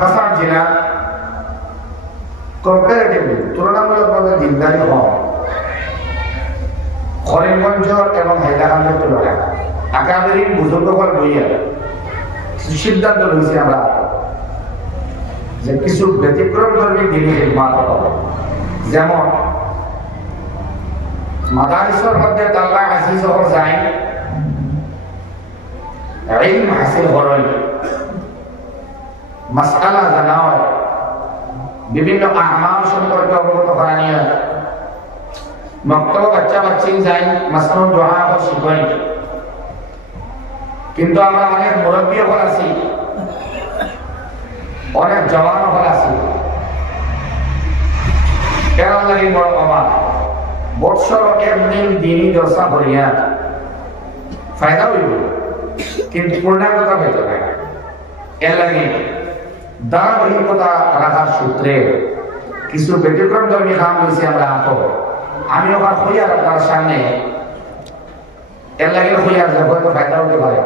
কাছাড় জেলা কম্পারেটিভলি তুলনামূলকভাবে দিনদারি কম করিমগঞ্জ এবং হাইলাকান্দের তুলনায় আকাবেরী বুজুর্গফল বইয়া সিদ্ধান্ত রয়েছে আমরা যে কিছু ব্যতিক্রম ধর্মী দিনে হিকমত হবে যেমন মাদারিসের মধ্যে তাল্লা আজিজ হল যায় ইলম হাসিল করেন মাসআলা জানা হয় বিভিন্ন আমাল সম্পর্কে অবগত করা নিয়ে মক্তব বাচ্চা বাচ্চি যায় মাসনুন দোয়া ও শিখাই কিন্তু আমরা অনেক মুরব্বী হল আছি অনেক জওয়ান হল আছি কেমন লাগে বড় বাবা বৎসর একদিন দিনই দশা করিয়া ফায়দা হইব কিন্তু পূর্ণাঙ্গতা পেতে পারে এর লাগে ধারাবাহিকতা রাখার সূত্রে কিছু ব্যতিক্রম ধর্মী কাম হয়েছে আমরা আঁকো আমি ওখানে হইয়ার আপনার সামনে এর লাগে হইয়ার যে হয়তো ফায়দা হতে পারে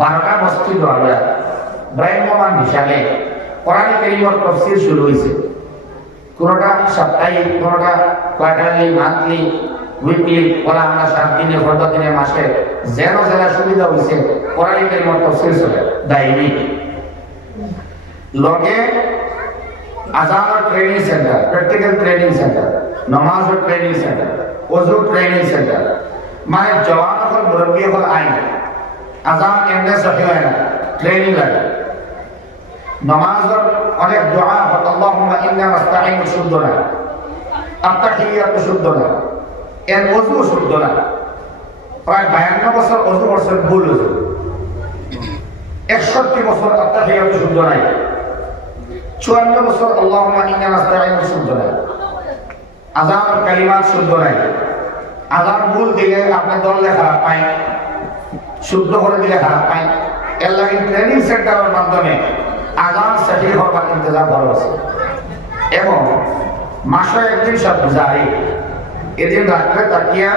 12টা মসজিদ আমরা ব্রাহ্মমান হিসাবে কোরআন কারীমের তাফসীর শুরু হয়েছে কোনটা সাপ্তাহিক কোনটা কোয়ার্টারলি মান্থলি উইকলি ওরা আমরা 7 দিনে 14 দিনে মাসে যেন যারা সুবিধা হয়েছে কোরআন কারীমের তাফসীর চলে দাইনি লগে আযান training centre practical training centre নামাজ ট্রেনিং সেন্টার ওযু ট্রেনিং সেন্টার মানে জওয়ান হল মুরব্বী হল আইন আযান এমনি সহি হয় না ট্রেনিং লাগে নামাজের অনেক দোয়া হল আল্লাহুম্মা ইন্না নাস্তাঈনু শুদ্ধ না আত্তাহিয়াতু শুদ্ধ না এর ওযু শুদ্ধ না প্রায় 52 বছর ওযু করছেন ভুল ওযু 61 বছর আত্তাহিয়াতু শুদ্ধ নাই 54 বছর আল্লাহুম্মা ইন্না নাস্তাঈনু শুদ্ধ নাই আযান কালিমাত শুদ্ধ নাই আযান ভুল দিলে আপনি দল লেখা পায় শুদ্ধ করে দিলে খারাপ পায় এর লাগে ট্রেনিং সেন্টারের মাধ্যমে আযান সহি হওয়ার ইন্তজাম করা হয়েছে এবং মাসে একদিন সব জারি এদিন রাত্রে তাকিয়া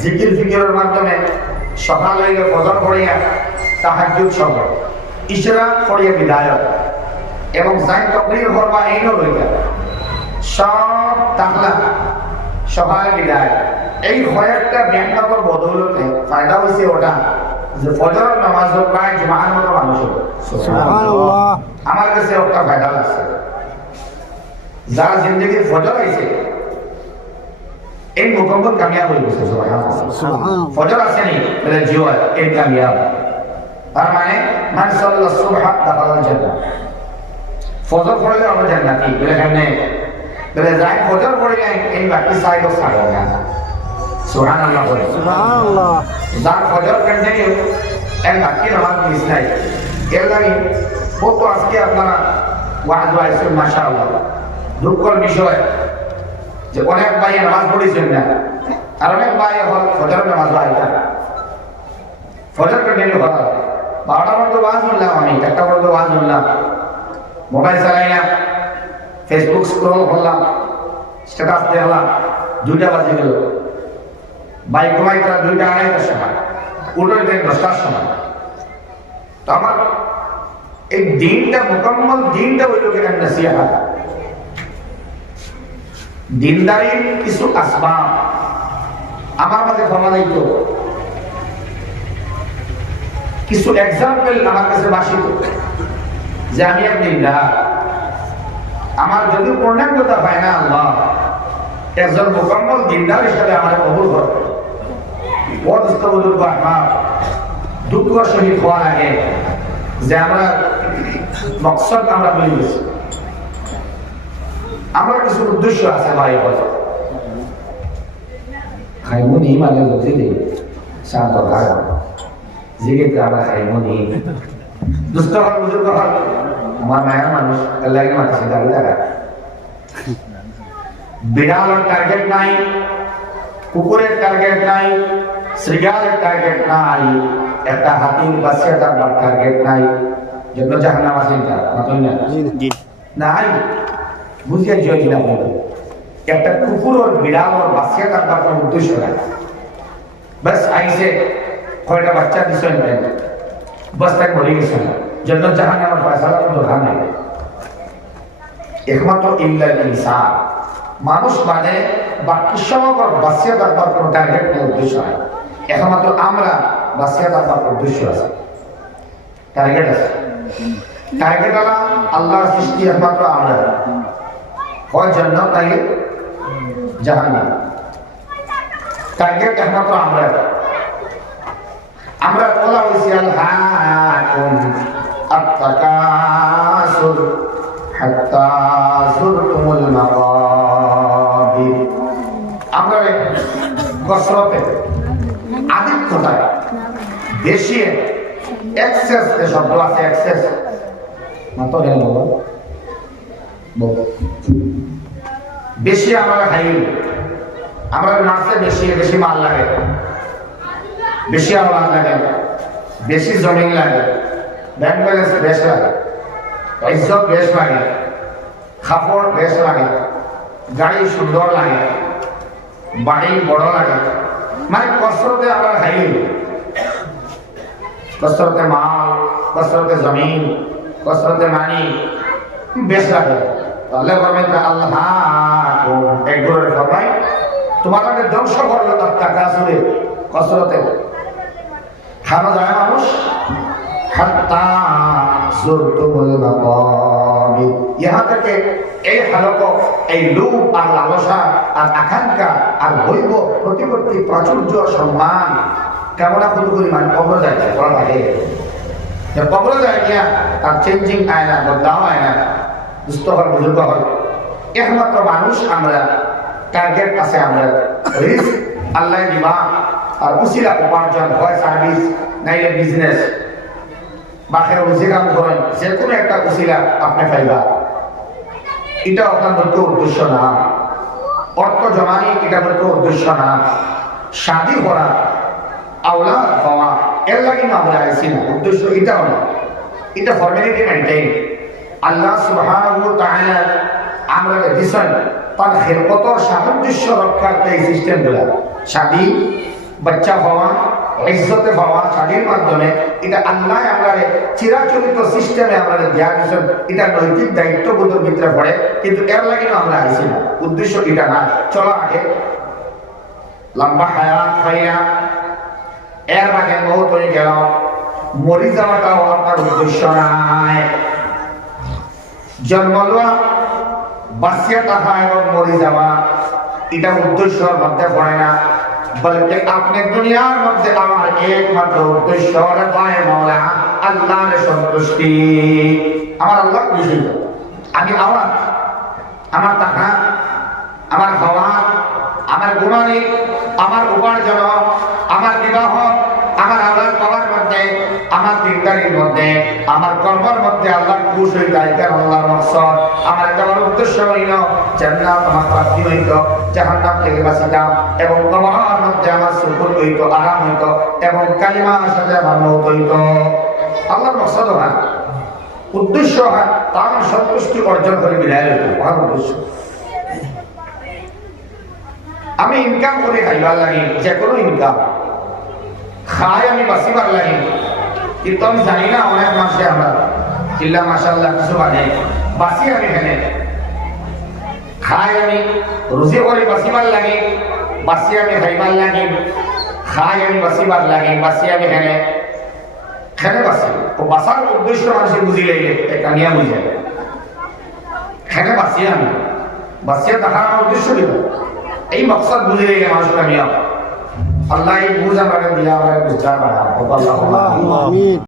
জিকির ফিকিরের মাধ্যমে সকালে ফজর পড়িয়া তাহাজ্জুদ সহ ইশরাক পড়িয়া বিদায়ত এবং যাই তাকরীর করবা এইনো লইয়া সব তাকলা সকালে বিদায় এই কয়েকটা ব্যাংকার বদৌলতে ফায়দা হয়েছে ওটা যে ফজর নামাজ প্রায় জুমার মতো মানুষ সুবহানাল্লাহ আমার কাছে একটা ফায়দা লাগছে যারা জিন্দগির ফজর আইছে এই মুকম্মল কামিয়াব হয়ে গেছে সুবহানাল্লাহ ফজর আসেনি বলে জিও এই কামিয়াব তার মানে মান সাল্লা সুবহা দাখালাল জান্নাহ ফজর পড়লে আমরা জান্নাতি বলে কেমনে বলে যাই ফজর পড়ে এই বাকি সাইডও ছাড়ো না সুবহানাল্লাহ বলে সুবহানাল্লাহ যার ফজর কন্টিনিউ এর বাকি নামাজ মিস নাই এর লাগে কত আজকে আপনারা ওয়াজ ওয়াইসুল মাশাআল্লাহ দুঃখের বিষয় যে অনেক ভাই নামাজ পড়েছেন না আর অনেক ভাই হল ফজর নামাজ পড়ে না ফজর কন্টিনিউ হল 12টা পর্যন্ত ওয়াজ শুনলাম আমি 1টা পর্যন্ত ওয়াজ শুনলাম মোবাইল চালাইলাম ফেসবুক স্ক্রল করলাম স্ট্যাটাস দেখলাম 2টা বাজে গেল বাইক ঘুমাই তারা 2টা 2:30টার সময় উঠে দেখ 10টার সময় তো আমার এই দিনটা মুকম্মল দিনটা হইল কিনা নসিহত দিনদারির কিছু আসবাব আমার মাঝে ক্ষমা দিত কিছু এক্সাম্পল আমার কাছে বাসিত যে আমি এক দিনদার আমার যদি পূর্ণাঙ্গতা পায় না আল্লাহ একজন মুকম্মল দিনদার হিসাবে আমার কবুল করে দুঃখ শহীদ হওয়ার আগে যে আমরা মকসদ আমরা বলে গেছি আমরা কিছু উদ্দেশ্য আছে ভাই খাইমুনি মানে বুঝলি শান্ত ভাগ জিগে আমরা খাইমুনি দুষ্ট হল বুজুর্গ হল আমার মায়ের মানুষ আল্লাহকে মানছে দাঁড়িয়ে থাকা বিড়ালের টার্গেট নাই কুকুরের টার্গেট নাই শ্রীগালের টার্গেট নাই একটা হাতির বাচ্চা তার টার্গেট নাই যেগুলো জাহান্নাম আছে নাই বুঝিয়ে জয় কিনা বলবে একটা কুকুর ওর বিড়াল ওর বাচ্চা তার কোনো উদ্দেশ্য নাই বাস আইসে কয়টা বাচ্চা দিচ্ছেন বাস তাই বলে গেছেন জন্য জাহান্নামের ফয়সালা করতে একমাত্র ইল্লাল ইনসান, মানুষ মানে বাকি সমগ্র বাঁচিয়ে থাকবার কোনো টার্গেট নেই, উদ্দেশ্য নাই। একমাত্র আমরা বাঁচিয়ে থাকবার উদ্দেশ্য আছে, টার্গেট আছে। টার্গেট হলো আল্লাহর সৃষ্টি একমাত্র আমরা, হয় জান্নাত নাই জাহান্নাম। টার্গেট একমাত্র আমরা। আমরা বলা হয়েছে আলহাকুম আত-তাকাসুর হাত্তা যুরতুমুল মাকাবির। আমরা কসরতে আধিক্যতায় বেশি এক্সেস, যে শব্দ আছে এক্সেস, মাত্র কেন বলো বেশি আমরা খাই, আমরা মাসে বেশি বেশি মাল লাগে, বেশি আওয়াজ লাগে, বেশি জমিন লাগে, ব্যাংক ব্যালেন্স বেশ লাগে, ইজ্জত বেশ লাগে, কাপড় বেশ লাগে, গাড়ি সুন্দর লাগে, বাড়ি বড় লাগে। মানে কসরতে আমরা খাই, কসরতে মাল, কসরতে জমিন, কসরতে মানি বেশ লাগে। তাহলে বলবেন আল্লাহ এক ধরনের ফরমাই তোমাকে ধ্বংস করলো তার টাকা আসলে কসরতে খানো যায় মানুষ। হাত্তা যুরতুমুল মাকাবির, ইহা থেকে এই হালক, এই লোভ আর লালসা আর আকাঙ্ক্ষা আর বৈভ প্রতিপত্তি প্রাচুর্য সম্মান কেমন শুরু করি মানে কবর যায় করা থাকে, কবর যায় গিয়া তার চেঞ্জিং আয় না, বদলাও আয় না, দুস্থ হয় বুজুর্গ হয়। একমাত্র মানুষ আমরা, টার্গেট আছে আমরা, রিস্ক আল্লাহ দিবা আর উসিলা উপার্জন, হয় সার্ভিস নাইলে বিজনেস বাকের উসিলা করেন, যে কোনো একটা উসিলা আপনি পাইবা। এটা আপনার মধ্যে উদ্দেশ্য না, অর্থ জমানি এটা মধ্যে উদ্দেশ্য না, শাদী করা, আওলাদ হওয়া এর লাগে আমরা আইসি না, উদ্দেশ্য এটাও না, এটা ফর্মালিটি মেনটেন। আল্লাহ সুবহানাহু ওয়া তাআলা আমরা দিছেন তার খেলকতর সামঞ্জস্য রক্ষার্থে এই সিস্টেমগুলো, শাদী, বাচ্চা হওয়া, ইজ্জতে হওয়া শাদীর মাধ্যমে, এটা আল্লাহ আমরা চিরাচরিত সিস্টেমে আমরা দেয়া দিয়েছেন। এটা নৈতিক দায়িত্ববোধের ভিতরে পড়ে, কিন্তু এর লাগে আমরা আইসি না, উদ্দেশ্য এটা না। চলো আগে লম্বা হায়াত পাইয়া এর আগে বহুত হয়ে গেল, মরি যাওয়াটাও আপনার উদ্দেশ্য নাই। জন্ম লওয়া, বাঁচিয়ে থাকা এবং মরে যাওয়া এটা উদ্দেশ্যের মধ্যে পড়ে না, বলতে আপনি দুনিয়ার মধ্যে আমার একমাত্র উদ্দেশ্য মৌলা আল্লাহর সন্তুষ্টি, আমার আল্লাহ খুশি। আমি আমার টাকা, আমার খাওয়া, আমার ঘুমানি, আমার উপার্জন, আমার বিবাহ, আমার আল্লাহর পাওয়ার মধ্যে, আমার দিনদারির মধ্যে, আমার কর্মের মধ্যে আল্লাহ খুশ হয়ে যায়। কেন আল্লাহর মকসদ, আমার দেওয়ার উদ্দেশ্য হইল জান্নাত আমার প্রাপ্তি হইত, জাহান্নাম থেকে বাঁচিতাম, এবং কবরের মধ্যে আমার সুকুন হইত, আরাম হইত, এবং কালিমার সাথে আমার মওত হইত। আল্লাহর মকসদ হয়, উদ্দেশ্য হয় তার সন্তুষ্টি অর্জন করে বিদায় হইত, আমার উদ্দেশ্য। আমি ইনকাম করে খাইবার লাগি, যে কোনো ইনকাম খাই আমি বাঁচিবার লাগি, কিন্তু আমি জানি না অনেক মাসে আমরা চিল্লা মাশাআল্লাহ কিছু বাদে বাঁচি আমি এখানে খাই, আমি রুজি করে বাঁচিবার লাগি, বাঁচি আমি খাইবার লাগি, খাই আমি বাঁচিবার লাগি, বাঁচি আমি এখানে খেলে বাঁচি। ও বাঁচার উদ্দেশ্য মানুষের বুঝিলে একটা নিয়ে বুঝে খেলে বাঁচি, আমি বাঁচিয়ে দেখার আমার উদ্দেশ্য দিল, এই মকসদ বুঝিলে মানুষ কামিয়াব। আল্লাহ এই বুঝ আমরা দিয়া আমরা বুঝতে পারা।